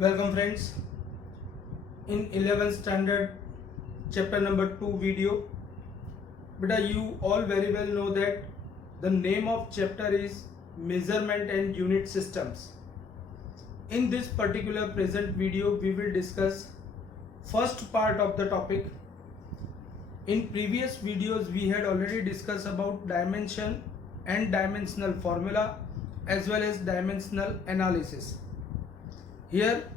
Welcome friends. In 11th standard chapter number 2 video, beta you all very well know that the name of chapter is measurement and unit systems. In this particular present video we will discuss first part of the topic. In previous videos we had already discussed about dimension and dimensional formula as well as dimensional analysis. Here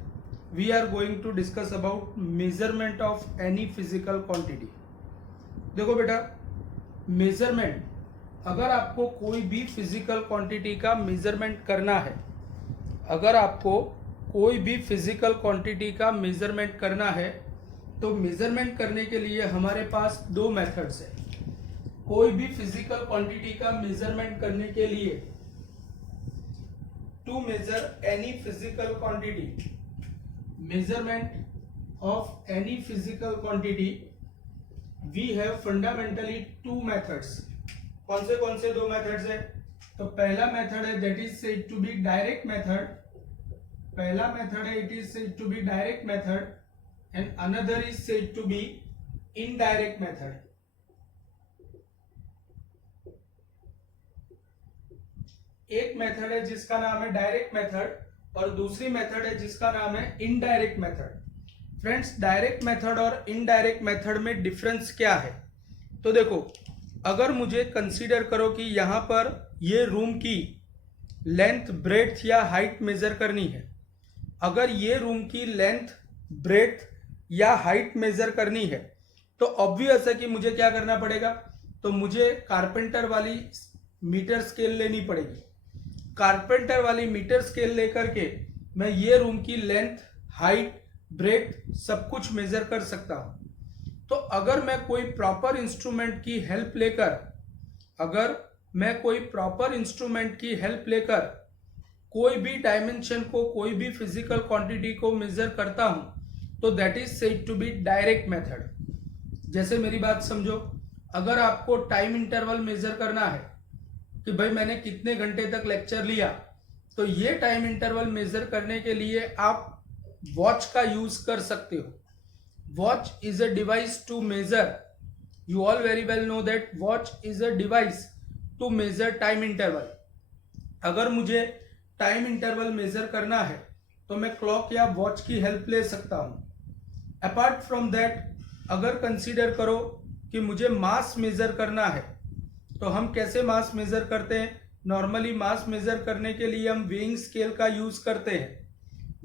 we are going to discuss about measurement of any physical quantity. देखो बेटा, measurement, अगर आपको कोई भी physical quantity का measurement करना है, अगर आपको कोई भी फिजिकल क्वांटिटी का मेजरमेंट करना है तो मेजरमेंट करने के लिए हमारे पास दो मेथड्स है. कोई भी फिजिकल क्वांटिटी का मेजरमेंट करने के लिए to measure any physical quantity, measurement of any physical quantity, we have fundamentally two methods. कौन से दो मेथड्स है? तो पहला मेथड है that is said to be direct method. पहला मेथड है it is said to be direct method and another is said to be indirect method. एक मेथड है जिसका नाम है डायरेक्ट मेथड और दूसरी मेथड है जिसका नाम है indirect method. Friends, direct method और इनडायरेक्ट मेथड में डिफरेंस क्या है? तो देखो, अगर मुझे कंसीडर करो कि यहाँ पर ये रूम की लेंथ, ब्रेड्थ या हाइट मेजर करनी है. अगर ये रूम की लेंथ, ब्रेड्थ या हाइट मेजर करनी है तो ऑब्वियस है कि मुझे क्या करना पड़ेगा? तो मुझे कारपेंटर वाली मीटर स्केल लेनी पड़ेगी. कारपेंटर वाली मीटर स्केल लेकर के मैं ये रूम की लेंथ, हाइट, ब्रेड्थ सब कुछ मेजर कर सकता हूं. तो अगर मैं कोई प्रॉपर इंस्ट्रूमेंट की हेल्प लेकर कोई भी डायमेंशन को, कोई भी फिजिकल क्वांटिटी को मेजर करता हूं तो that is said to be direct method. जैसे मेरी बात समझो, अगर आपको टाइम इंटरवल मेजर करना है कि भाई मैंने कितने घंटे तक लेक्चर लिया, तो ये टाइम इंटरवल मेजर करने के लिए आप वॉच का यूज कर सकते हो. Watch is a device to measure. You all very well know that watch is a device to measure time interval. अगर मुझे टाइम इंटरवल मेजर करना है तो मैं क्लॉक या वॉच की हेल्प ले सकता हूं. अपार्ट फ्रॉम दैट, अगर कंसीडर करो कि मुझे मास मेजर करना है तो हम कैसे मास मेजर करते हैं? नॉर्मली मास मेजर करने के लिए हम वेइंग स्केल का यूज करते हैं.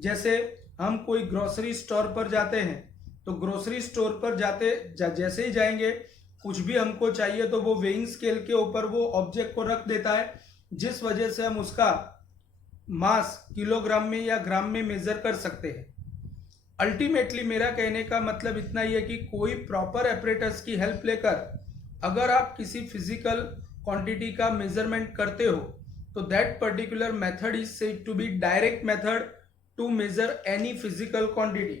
जैसे हम कोई ग्रोसरी स्टोर पर जाते हैं तो ग्रोसरी स्टोर पर जैसे ही जाएंगे, कुछ भी हमको चाहिए तो वो वेइंग स्केल के ऊपर वो ऑब्जेक्ट को रख देता है, जिस वजह से हम उसका मास किलोग्राम में या ग्राम में मेजर कर सकते हैं. अल्टीमेटली मेरा कहने का मतलब इतना ही है कि कोई प्रॉपर एपरेटस की हेल्प लेकर अगर आप किसी फिजिकल क्वांटिटी का मेजरमेंट करते हो तो that particular method is said to be direct method to measure any physical quantity.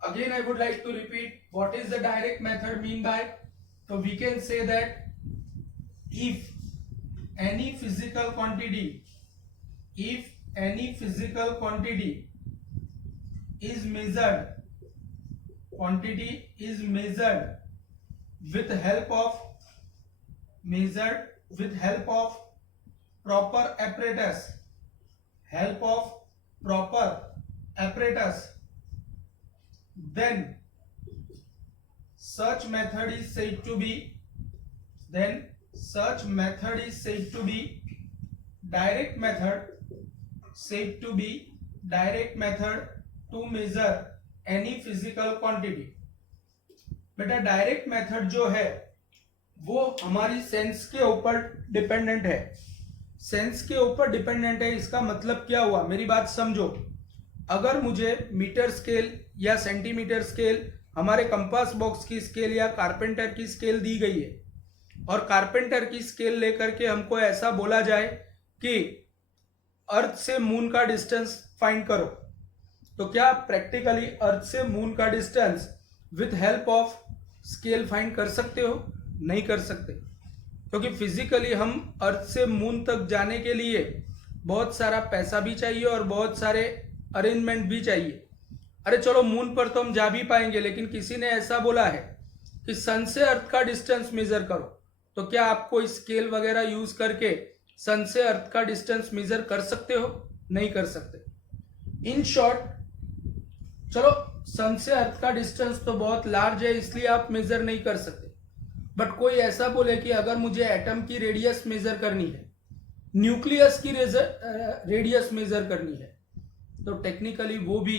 Again I would like to repeat what is the direct method mean by. तो we can say that if any physical quantity is measured with help of proper apparatus, then such method is said to be direct method to measure any physical quantity. बेटा, direct method जो है वो हमारी sense के ऊपर dependent है. इसका मतलब क्या हुआ? मेरी बात समझो. अगर मुझे मीटर स्केल या सेंटीमीटर स्केल, हमारे कंपास बॉक्स की स्केल या कारपेंटर की स्केल दी गई है और कारपेंटर की स्केल लेकर के हमको ऐसा बोला जाए कि अर्थ से मून का डिस्टेंस फाइंड करो, तो क्या प्रैक्टिकली अर्थ से मून का distance with help of scale find कर सकते हो? नहीं कर सकते, क्योंकि फिजिकली हम अर्थ से मून तक जाने के लिए बहुत सारा पैसा भी चाहिए और बहुत सारे अरेंजमेंट भी चाहिए. अरे चलो मून पर तो हम जा भी पाएंगे, लेकिन किसी ने ऐसा बोला है कि सन से अर्थ का डिस्टेंस मेजर करो, तो क्या आप कोई स्केल वगैरह यूज करके सन से अर्थ का डिस्टेंस मेजर कर सकते हो? नहीं कर सकते। इन शॉर्ट, चलो सन से अर्थ का डिस्टेंस तो बहुत लार्ज है इसलिए आप मेजर नहीं कर सकते, बट कोई ऐसा बोले कि अगर मुझे एटम की रेडियस मेजर करनी है, न्यूक्लियस की रेडियस मेजर करनी है, तो टेक्निकली वो भी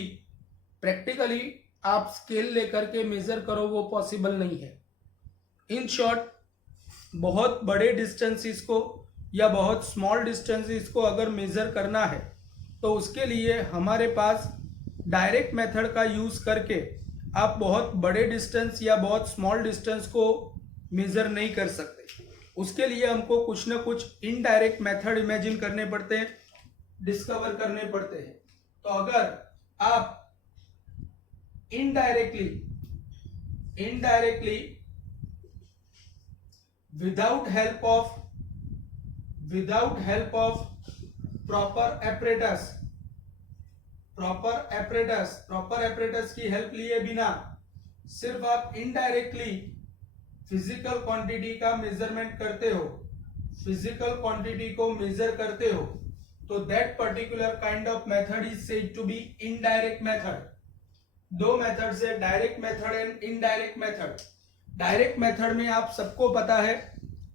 प्रैक्टिकली आप स्केल लेकर के मेजर करो, वो पॉसिबल नहीं है। इन शॉर्ट, बहुत बड़े डिस्टेंसेस को या बहुत स्मॉल डिस्टेंसेस को अगर मेजर करना है तो उसके लिए हमारे पास डायरेक्ट मेथड का यूज करके आप बहुत बड़े डिस्टेंस या बहुत स्मॉल डिस्टेंस को मेजर नहीं कर सकते। उसके लिए हमको कुछ ना कुछ इनडायरेक्ट मेथड इमेजिन करने पड़ते हैं, डिस्कवर करने पड़ते हैं। तो अगर आप indirectly without help of proper apparatus की हेल्प लिए बिना सिर्फ आप इनडायरेक्टली फिजिकल क्वांटिटी का मेजरमेंट करते हो, फिजिकल क्वांटिटी को मेजर करते हो, तो that particular kind of method is said to be indirect method. दो मेथड्स है, direct method and indirect method. Direct method में आप सबको पता है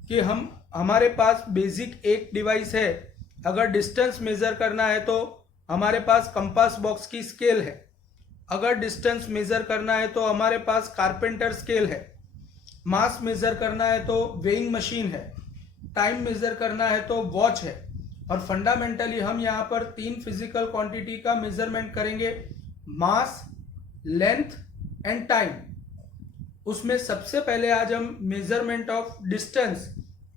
कि हमारे पास बेसिक एक डिवाइस है, अगर डिस्टेंस मेजर करना है तो हमारे पास कंपास बॉक्स की स्केल है, अगर डिस्टेंस मेजर करना है तो हमारे पास कारपेंटर स्केल है, मास मेजर करना है तो वेइंग मशीन है, टाइम मेजर करना है तो वॉच है। और फंडामेंटली हम यहाँ पर तीन फिजिकल क्वांटिटी का मेजरमेंट करेंगे, मास, लेंथ एंड टाइम। उसमें सबसे पहले आज हम मेजरमेंट ऑफ डिस्टेंस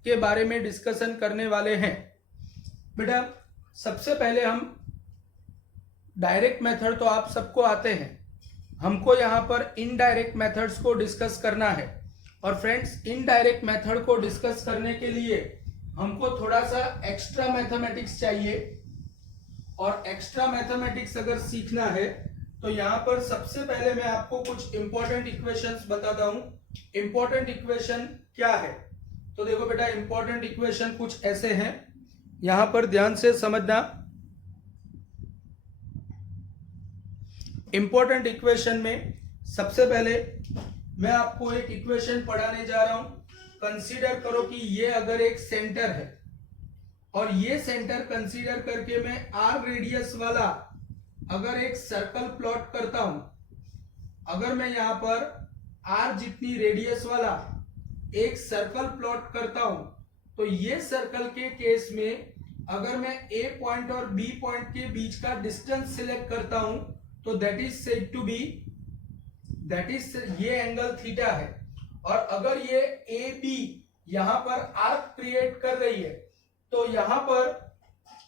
के बारे में डिस्कशन करने वाले हैं। बेटा सबसे पहले हम डायरेक्ट मेथड तो आप सबको आते हैं, हमको यहाँ पर इनडायरेक्ट मेथड्स को डिस्कस करना है। और फ्रेंड्स, इनडायरेक्ट मेथड को डिस्कस करने के लिए हमको थोड़ा सा एक्स्ट्रा मैथमेटिक्स चाहिए, और एक्स्ट्रा मैथमेटिक्स अगर सीखना है तो यहाँ पर सबसे पहले मैं आपको कुछ इंपॉर्टेंट इक्वेशंस बताता हूं। इंपॉर्टेंट इक्वेशन क्या है? तो देखो बेटा, इंपॉर्टेंट इक्वेशन कुछ ऐसे हैं, यहां पर ध्यान से समझना। इंपॉर्टेंट इक्वेशन में सबसे पहले मैं आपको एक इक्वेशन पढ़ाने जा रहा हूं। कंसीडर करो कि ये अगर एक सेंटर है और ये सेंटर कंसीडर करके मैं आर रेडियस वाला अगर एक सर्कल प्लॉट करता हूं, अगर मैं यहां पर आर जितनी रेडियस वाला एक सर्कल प्लॉट करता हूं, तो ये सर्कल के केस में अगर मैं ए पॉइंट और बी पॉइंट के बीच का डिस्टेंस सिलेक्ट करता हूं तो that is said to be, ये एंगल थीटा है। और अगर ये ए बी यहां पर आर्क क्रिएट कर रही है तो यहां पर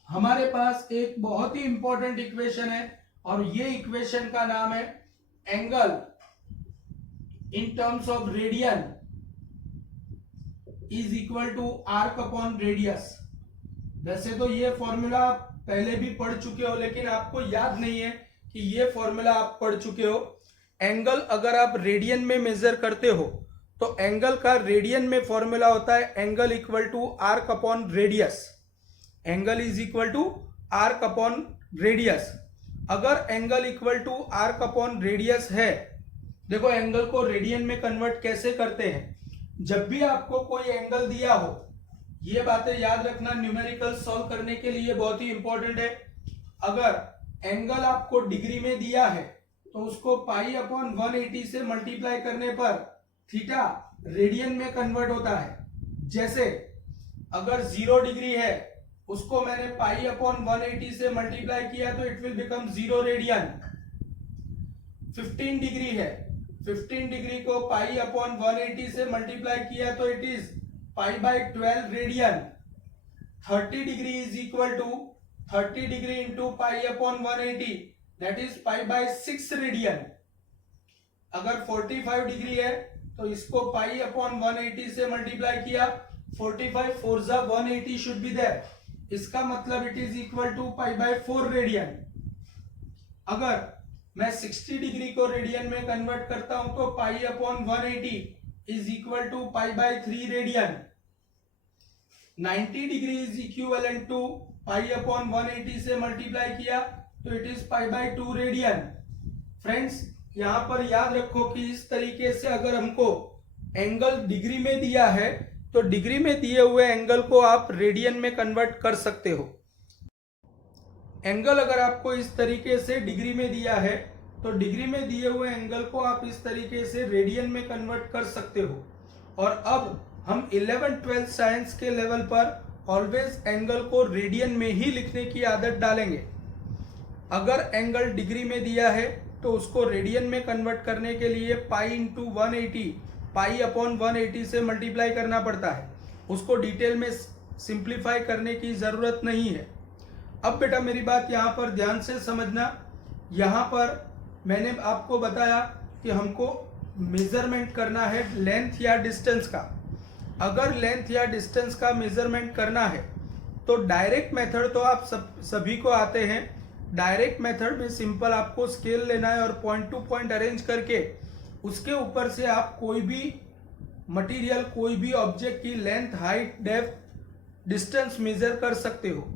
हमारे पास एक बहुत ही इंपॉर्टेंट इक्वेशन है, और ये इक्वेशन का नाम है angle in terms of radian is equal to arc upon radius. वैसे तो ये फॉर्मूला आप पहले भी पढ़ चुके हो, लेकिन आपको याद नहीं है कि ये फॉर्मूला आप पढ़ चुके हो। एंगल अगर आप रेडियन में मेजर करते हो तो एंगल का रेडियन में फॉर्मूला होता है angle equal to arc upon radius. Angle is equal to arc upon radius. अगर angle equal to arc upon radius है, देखो एंगल को रेडियन में कन्वर्ट कैसे करते हैं। जब भी आपको कोई एंगल दिया हो, ये बातें याद रखना, न्यूमेरिकल सॉल्व करने के लिए बहुत ही इंपॉर्टेंट है। अगर एंगल आपको डिग्री में दिया है तो उसको पाई अपॉन 180 से मल्टीप्लाई करने पर थीटा रेडियन में कन्वर्ट होता है। जैसे अगर 0 डिग्री है, उसको मैंने पाई अपॉन 180 से मल्टीप्लाई किया तो it will become 0 radian. 15 degree है, 15 डिग्री को पाई अपॉन 180 से मल्टीप्लाई किया तो it is pi by 12 radian. 30 degree is equal to 30 degree into pi upon 180, that is pi by 6 radian. अगर 45 डिग्री है तो इसको पाई अपॉन 180 से मल्टीप्लाई किया, 45 4 जा 180 शुड बी देयर, इसका मतलब it is equal to pi by 4 radian. अगर मैं 60 डिग्री को रेडियन में कन्वर्ट करता हूं तो pi upon 180 is equal to pi by 3 radian. 90 degree is equivalent to pi upon 180 से मल्टीप्लाई किया तो it is pi by 2 radian. Friends यहां पर याद रखो कि इस तरीके से अगर हमको एंगल डिग्री में दिया है तो डिग्री में दिए हुए एंगल को आप रेडियन में कन्वर्ट कर सकते हो। एंगल अगर आपको इस तरीके से डिग्री में दिया है तो डिग्री में दिए हुए एंगल को आप इस तरीके से रेडियन में कन्वर्ट कर सकते हो। और अब हम 11-12 साइंस के लेवल पर ऑलवेज एंगल को रेडियन में ही लिखने की आदत डालेंगे। अगर एंगल डिग्री में दिया है तो उसको रेडियन में कन्वर्ट करने के लिए पाई इंटू 180 पाई अपॉन 180 से मल्टीप्लाई करना पड़ता है। उसको डिटेल में सिंप्लीफाई करने की ज़रूरत नहीं है। अब बेटा मेरी बात यहाँ पर ध्यान से समझना। यहाँ पर मैंने आपको बताया कि हमको मेजरमेंट करना है लेंथ या डिस्टेंस का। अगर लेंथ या डिस्टेंस का मेजरमेंट करना है तो डायरेक्ट मेथड तो आप सभी को आते हैं। डायरेक्ट मेथड में सिंपल आपको स्केल लेना है और पॉइंट टू पॉइंट अरेंज करके उसके ऊपर से आप कोई भी मटेरियल कोई भी ऑब्जेक्ट की length height depth distance measure कर सकते हो।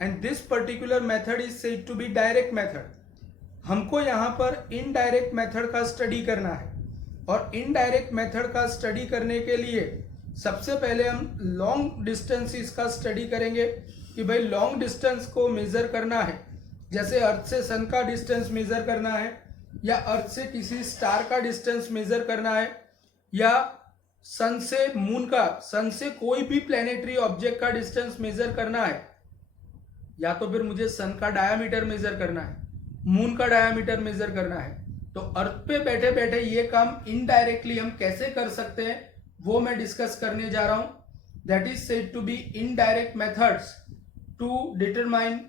And this particular method is said to be direct method. हमको यहाँ पर इनडायरेक्ट मेथड का स्टडी करना है और इनडायरेक्ट मेथड का स्टडी करने के लिए सबसे पहले हम लॉन्ग डिस्टेंसेस का स्टडी करेंगे कि भाई लॉन्ग डिस्टेंस को मेजर करना है। जैसे अर्थ से सन का डिस्टेंस मेजर करना है या अर्थ से किसी स्टार का डिस्टेंस मेजर करना है या सन से कोई भी प्लैनेटरी ऑब्जेक्ट का डिस्टेंस मेजर करना है या तो फिर मुझे सन का डायामीटर मेजर करना है, मून का डायामीटर मेजर करना है। तो अर्थ पे बैठे बैठे ये काम इनडायरेक्टली हम कैसे कर सकते हैं वो मैं डिस्कस करने जा रहा हूं। That is said to be indirect methods to determine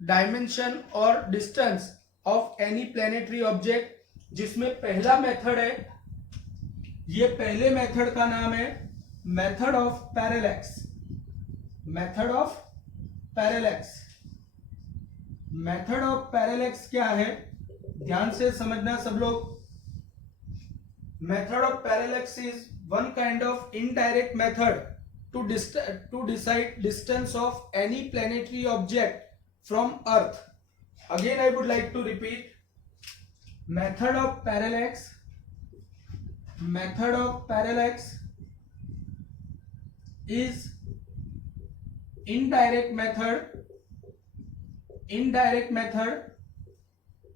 dimension और distance of any planetary object, जिसमें पहला मेथड है, ये पहले मेथड का नाम है method of parallax. Method of parallax. Method of parallax क्या है ध्यान से समझना सब लोग। Method of parallax is one kind of indirect method to decide distance of any planetary object from Earth. Again, I would like to repeat. Method of parallax. Method of parallax is indirect method. Indirect method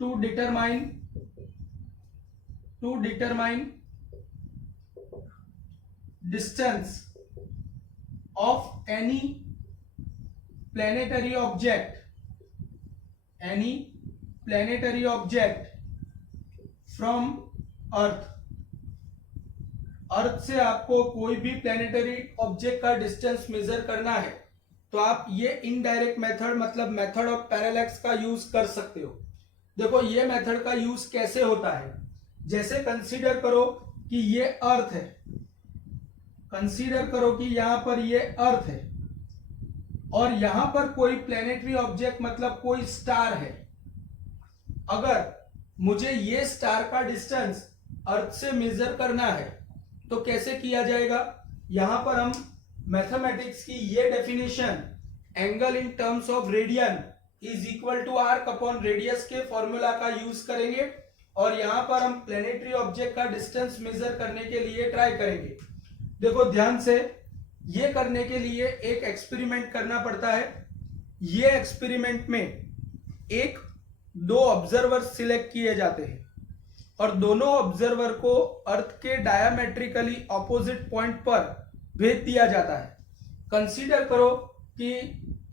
to determine distance of any planetary object from Earth। अर्थ से आपको कोई भी planetary object का distance major करना है तो आप ये इनडायरेक्ट मेथड मतलब मेथड ऑफ पैरेलैक्स का यूज कर सकते हो। देखो ये मेथड का यूज कैसे होता है, जैसे कंसीडर करो कि ये अर्थ है, कंसीडर करो कि यहां पर ये अर्थ है और यहां पर कोई प्लैनेटरी ऑब्जेक्ट मतलब कोई स्टार है। अगर मुझे ये स्टार का डिस्टेंस अर्थ से मेजर करना है तो कैसे किया जाएगा, यहां पर हम मैथमेटिक्स की ये definition angle in terms of radian is equal to arc upon radius के फॉर्मूला का यूज करेंगे और यहां पर हम प्लैनेटरी ऑब्जेक्ट का डिस्टेंस मेजर करने के लिए ट्राई करेंगे। देखो ध्यान से, ये करने के लिए एक एक्सपेरिमेंट करना पड़ता है। ये एक्सपेरिमेंट में एक दो ऑब्जर्वर सिलेक्ट किए जाते हैं और दोनों ऑब्जर्वर को अर्थ के डायमेट्रिकली ऑपोजिट पॉइंट पर भेज दिया जाता है। कंसीडर करो कि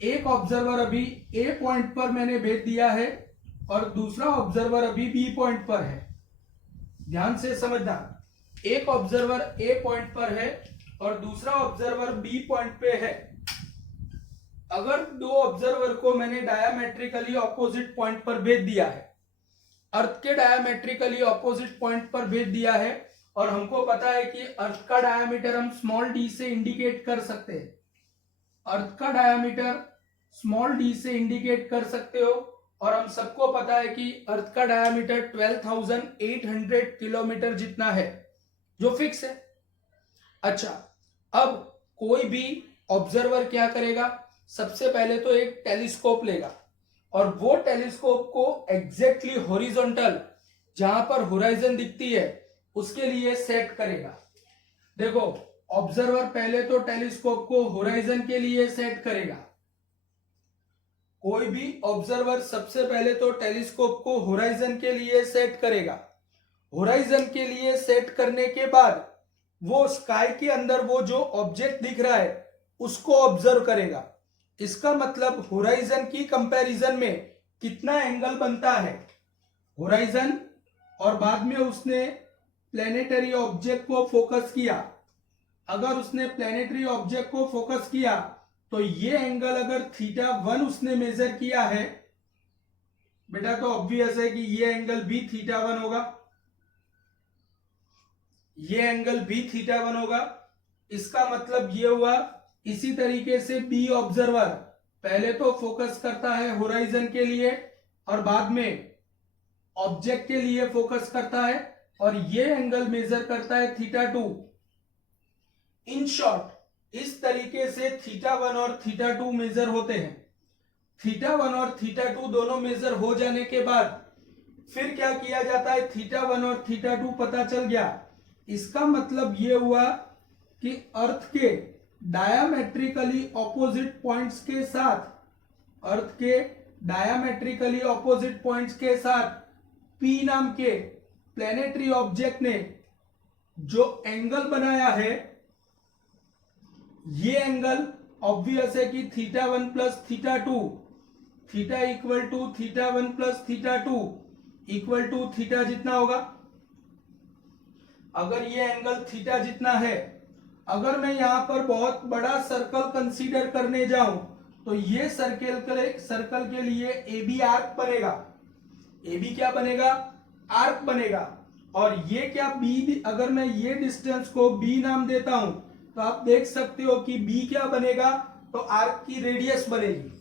एक ऑब्जर्वर अभी ए पॉइंट पर मैंने भेज दिया है और दूसरा ऑब्जर्वर अभी बी पॉइंट पर है। ध्यान से समझना, एक ऑब्जर्वर ए पॉइंट पर है और दूसरा ऑब्जर्वर बी पॉइंट पे है। अगर दो ऑब्जर्वर को मैंने डायमेट्रिकली ऑपोजिट पॉइंट पर भेज दिया है, अर्थ के डायमेट्रिकली ऑपोजिट पॉइंट पर भेज दिया है और हमको पता है कि अर्थ का डायमीटर हम स्मॉल डी से इंडिकेट कर सकते हैं। अर्थ का डायमीटर स्मॉल डी से इंडिकेट कर सकते हो और हम सबको पता है कि अर्थ का डायमीटर 12,800 किलोमीटर जितना है, जो फिक्स है। अच्छा, अब कोई भी ऑब्जर्वर क्या करेगा, सबसे पहले तो एक टेलीस्कोप लेगा और वो टेलीस्कोप को एग्जैक्टली हॉरिजॉन्टल, जहां पर होराइजन दिखती है, उसके लिए सेट करेगा। देखो, ऑब्जर्वर पहले तो टेलीस्कोप को होराइजन के लिए सेट करेगा। कोई भी ऑब्जर्वर सबसे पहले तो टेलीस्कोप को होराइजन के लिए सेट करेगा। होराइजन के लिए सेट करने के बाद वो स्काई के अंदर वो जो ऑब्जेक्ट दिख रहा है उसको ऑब्जर्व करेगा। इसका मतलब होराइजन की कंपैरिजन में कितना एंगल बनता है, होराइजन, और बाद में उसने प्लेनेटरी ऑब्जेक्ट को फोकस किया। अगर उसने प्लेनेटरी ऑब्जेक्ट को फोकस किया तो ये एंगल अगर θ1 उसने मेजर किया है बेटा, तो ऑब्वियस है कि ये एंगल भी θ1 होगा, ये एंगल भी θ1 होगा। इसका मतलब ये हुआ, इसी तरीके से बी ऑब्जर्वर पहले तो फोकस करता है होराइजन के लिए और बाद में ऑब्जेक्ट के लिए फोकस करता है और ये एंगल मेजर करता है θ2। इन शॉर्ट, इस तरीके से θ1 और θ2 मेजर होते हैं। θ1 और θ2 दोनों मेजर हो जाने के बाद फिर क्या किया जाता है, θ1 और θ2 पता चल गया, इसका मतलब ये हुआ कि अर्थ के डायामेट्रिकली ऑपोजिट पॉइंट्स के साथ, अर्थ के डायामेट्रिकली ऑपोजिट पॉइंट्स के साथ P नाम के प्लेनेटरी ऑब्जेक्ट ने जो एंगल बनाया है, ये एंगल ऑब्वियस है कि θ1 plus θ2, theta equal to θ1 plus θ2 equal to theta जितना होगा। अगर ये एंगल थीटा जितना है, अगर मैं यहां पर बहुत बड़ा सर्कल कंसीडर करने जाऊं तो ये सर्कल के लिए ए बी आर्क बनेगा। ए बी क्या बनेगा, आर्क बनेगा। और ये क्या बी, अगर मैं ये डिस्टेंस को बी नाम देता हूं तो आप देख सकते हो कि बी क्या बनेगा, तो आर्क की रेडियस बनेगी।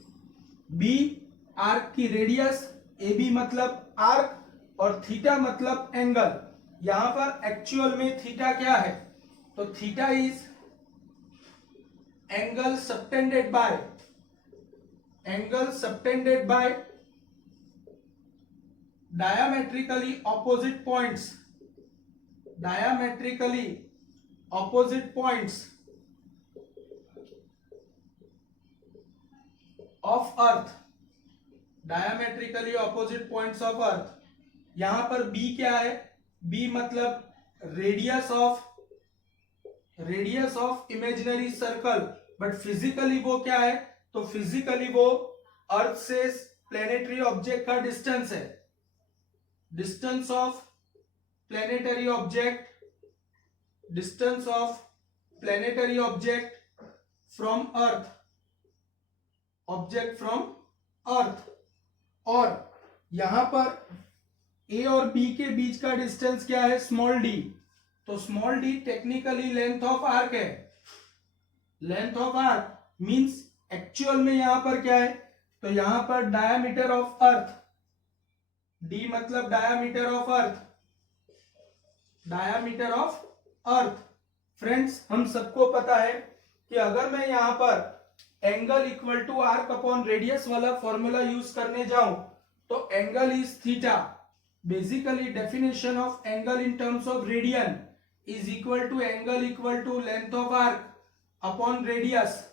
बी आर्क की रेडियस, ए बी मतलब आर्क और थीटा मतलब एंगल। यहां पर एक्चुअल में थीटा क्या है, तो theta is angle subtended bye diametrically opposite points of earth, diametrically opposite points of earth। यहां पर b क्या है, b मतलब radius of imaginary circle, but physically वो क्या है, तो फिजिकली वो अर्थ से प्लेनेटरी ऑब्जेक्ट का डिस्टेंस है। Distance of planetary object from earth, और यहां पर ए और बी के बीच का डिस्टेंस क्या है, स्मॉल डी। तो small D technically length of arc है। Length of arc means actual में यहां पर क्या है, तो यहां पर डायामीटर ऑफ अर्थ, डी मतलब डायामीटर ऑफ अर्थ। फ्रेंड्स, हम सबको पता है कि अगर मैं यहां पर angle equal to arc upon radius वाला फॉर्मूला यूज करने जाऊं तो angle is theta. Basically definition of angle in terms of radian is equal to angle equal to length of arc upon radius.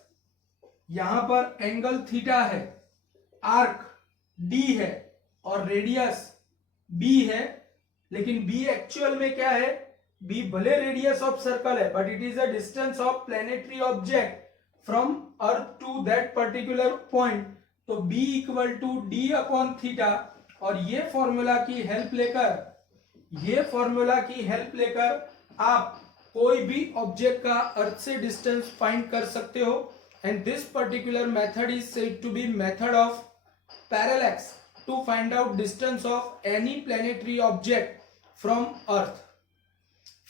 यहां पर एंगल थीटा है, arc D है और radius B है, लेकिन बी एक्चुअल में क्या है, बी भले रेडियस ऑफ सर्कल है but it is a distance of planetary object from earth to that particular point. तो B equal to D upon theta. और ये फॉर्मूला की हेल्प लेकर आप कोई भी ऑब्जेक्ट का अर्थ से डिस्टेंस फाइंड कर सकते हो। And this particular method is said to be method of parallax to find out distance of any planetary object from earth।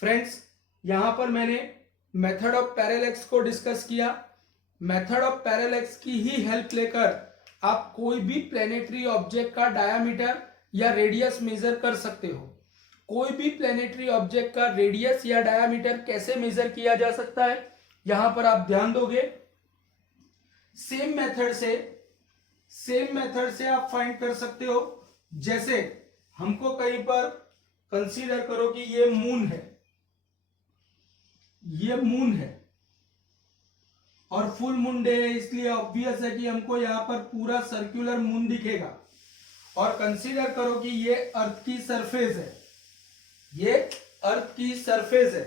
Friends, यहां पर मैंने मेथड ऑफ पैरेलैक्स को डिस्कस किया। मेथड ऑफ पैरेलैक्स की ही help लेकर आप कोई भी प्लेनेटरी ऑब्जेक्ट का डायामीटर या रेडियस मेजर कर सकते हो। कोई भी प्लेनेटरी ऑब्जेक्ट का रेडियस या डायामीटर कैसे मेजर किया जा सकता है, यहां पर आप ध्यान दोगे। सेम मेथड से आप फाइंड कर सकते हो। जैसे हमको कहीं पर कंसीडर करो कि ये मून है और फुल मून डे है, इसलिए ऑब्वियस है कि हमको यहां पर पूरा सर्कुलर मून दिखेगा। और कंसीडर करो कि ये अर्थ की सरफेस है,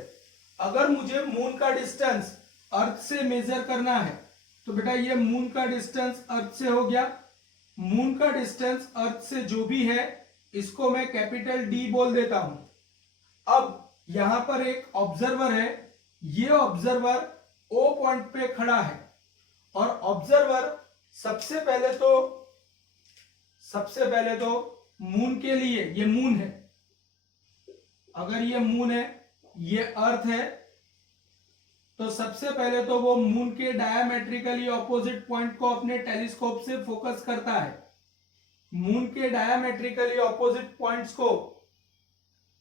अगर मुझे मून का डिस्टेंस अर्थ से मेजर करना है तो बेटा ये मून का डिस्टेंस अर्थ से हो गया। मून का डिस्टेंस अर्थ से जो भी है इसको मैं कैपिटल डी बोल देता हूं। अब यहां पर एक ऑब्जर्वर है, ये ऑब्जर्वर ओ पॉइंट पे खड़ा है और ऑब्जर्वर सबसे पहले तो मून के लिए, ये मून है, अगर ये मून है, ये अर्थ है, तो सबसे पहले तो वो मून के डायमेट्रिकली ऑपोजिट पॉइंट को अपने टेलीस्कोप से फोकस करता है। मून के डायमेट्रिकली ऑपोजिट पॉइंट्स को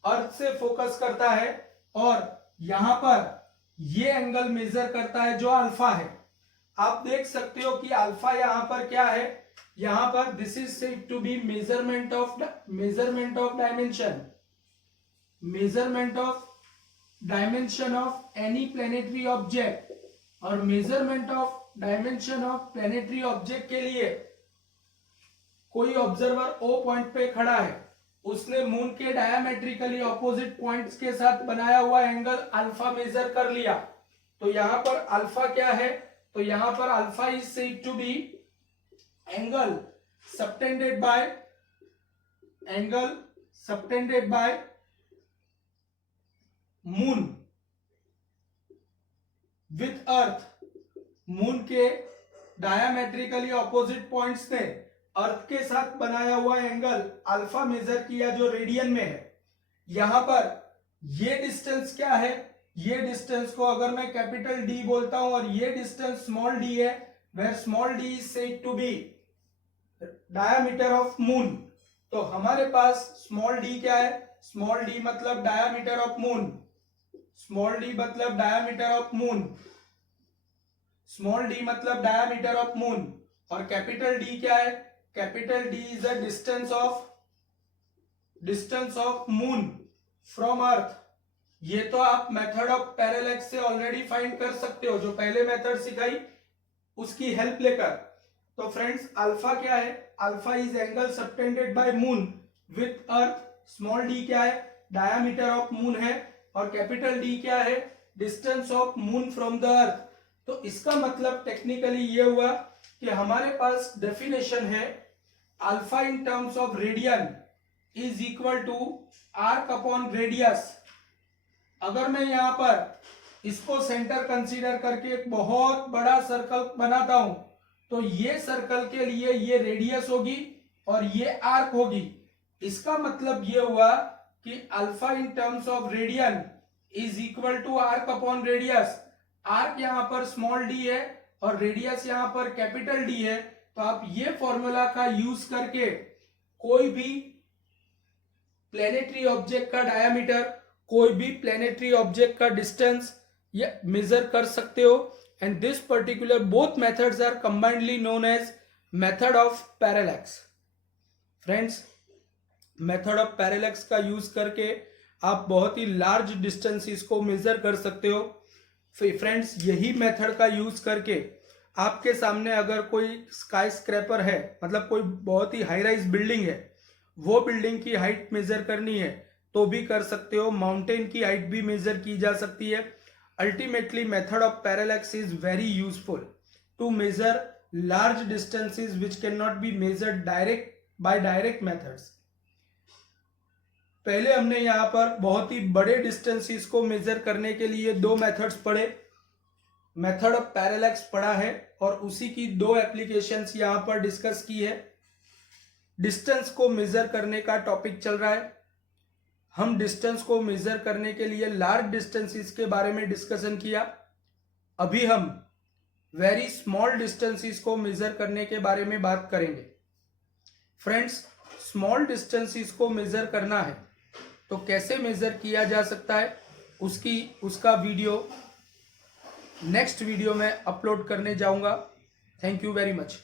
अर्थ से फोकस करता है और यहां पर ये एंगल मेजर करता है जो अल्फा है। आप देख सकते हो कि अल्फा यहां पर क्या है, यहां पर this is said to be measurement of dimension of any planetary object. और measurement of dimension of planetary object के लिए कोई ऑब्जर्वर ओ पॉइंट पे खड़ा है, उसने मून के डायमेट्रिकली ऑपोजिट पॉइंट्स के साथ बनाया हुआ एंगल अल्फा मेजर कर लिया। तो यहां पर अल्फा क्या है, तो यहां पर alpha is said to be angle subtended by moon with earth. Moon के डायमेट्रिकली ऑपोजिट पॉइंट्स ने अर्थ के साथ बनाया हुआ एंगल अल्फा मेजर किया जो रेडियन में है। यहां पर ये डिस्टेंस क्या है, ये डिस्टेंस को अगर मैं कैपिटल डी बोलता हूं और ये डिस्टेंस स्मॉल डी है, where small D is said to be diameter of moon. तो हमारे पास स्मॉल डी क्या है, स्मॉल डी मतलब diameter of moon, small D मतलब डायामीटर ऑफ मून। और कैपिटल डी क्या है, capital D is the distance of moon from earth. ये तो आप मेथड ऑफ पैरेलैक्स से ऑलरेडी फाइंड कर सकते हो, जो पहले मेथड सिखाई उसकी हेल्प लेकर। तो फ्रेंड्स अल्फा क्या है, alpha is angle subtended by moon with earth. Small D क्या है, डायमीटर ऑफ मून है, और कैपिटल डी क्या है, distance of moon from the earth. तो इसका मतलब टेक्निकली ये हुआ कि हमारे पास डेफिनेशन है alpha in terms of radian is equal to arc upon radius. अगर मैं यहां पर इसको सेंटर कंसीडर करके एक बहुत बड़ा सर्कल बनाता हूं, तो ये सर्कल के लिए ये रेडियस होगी और ये आर्क होगी। इसका मतलब ये हुआ कि alpha in terms of radian is equal to arc upon radius. Arc यहां पर स्मॉल डी है और रेडियस यहां पर कैपिटल डी है। तो आप ये फॉर्मूला का यूज करके कोई भी प्लेनेटरी ऑब्जेक्ट का डायमीटर, कोई भी प्लेनेटरी ऑब्जेक्ट का डिस्टेंस ये मेजर कर सकते हो। And this particular both methods are combinedly known as method of parallax. Friends method of parallax का यूज करके आप बहुत ही लार्ज डिस्टेंसेस को मेजर कर सकते हो। फ्रेंड्स यही मेथड का यूज करके आपके सामने अगर कोई स्काई स्क्रैपर है, मतलब कोई बहुत ही हाई राइज बिल्डिंग है, वो बिल्डिंग की हाइट मेजर करनी है तो भी कर सकते हो। माउंटेन की हाइट भी मेजर की जा सकती है। Ultimately method of parallax is very useful to measure large distances which can not be measured direct methods. पहले हमने यहां पर बहुत ही बड़े डिस्टेंसेस को मेजर करने के लिए दो मेथड्स पढ़े, मेथड ऑफ पैरेलैक्स पढ़ा है और उसी की दो एप्लीकेशंस यहां पर डिस्कस की है। डिस्टेंस को मेजर करने का टॉपिक चल रहा है। हम डिस्टेंस को मेजर करने के लिए लार्ज डिस्टेंसेस के बारे में डिस्कशन किया। अभी हम वेरी स्मॉल डिस्टेंसेस को मेजर करने के बारे में बात करेंगे। फ्रेंड्स, स्मॉल डिस्टेंसेस को मेजर करना है तो कैसे मेजर किया जा सकता है उसका वीडियो नेक्स्ट वीडियो में अपलोड करने जाऊंगा। Thank you very much.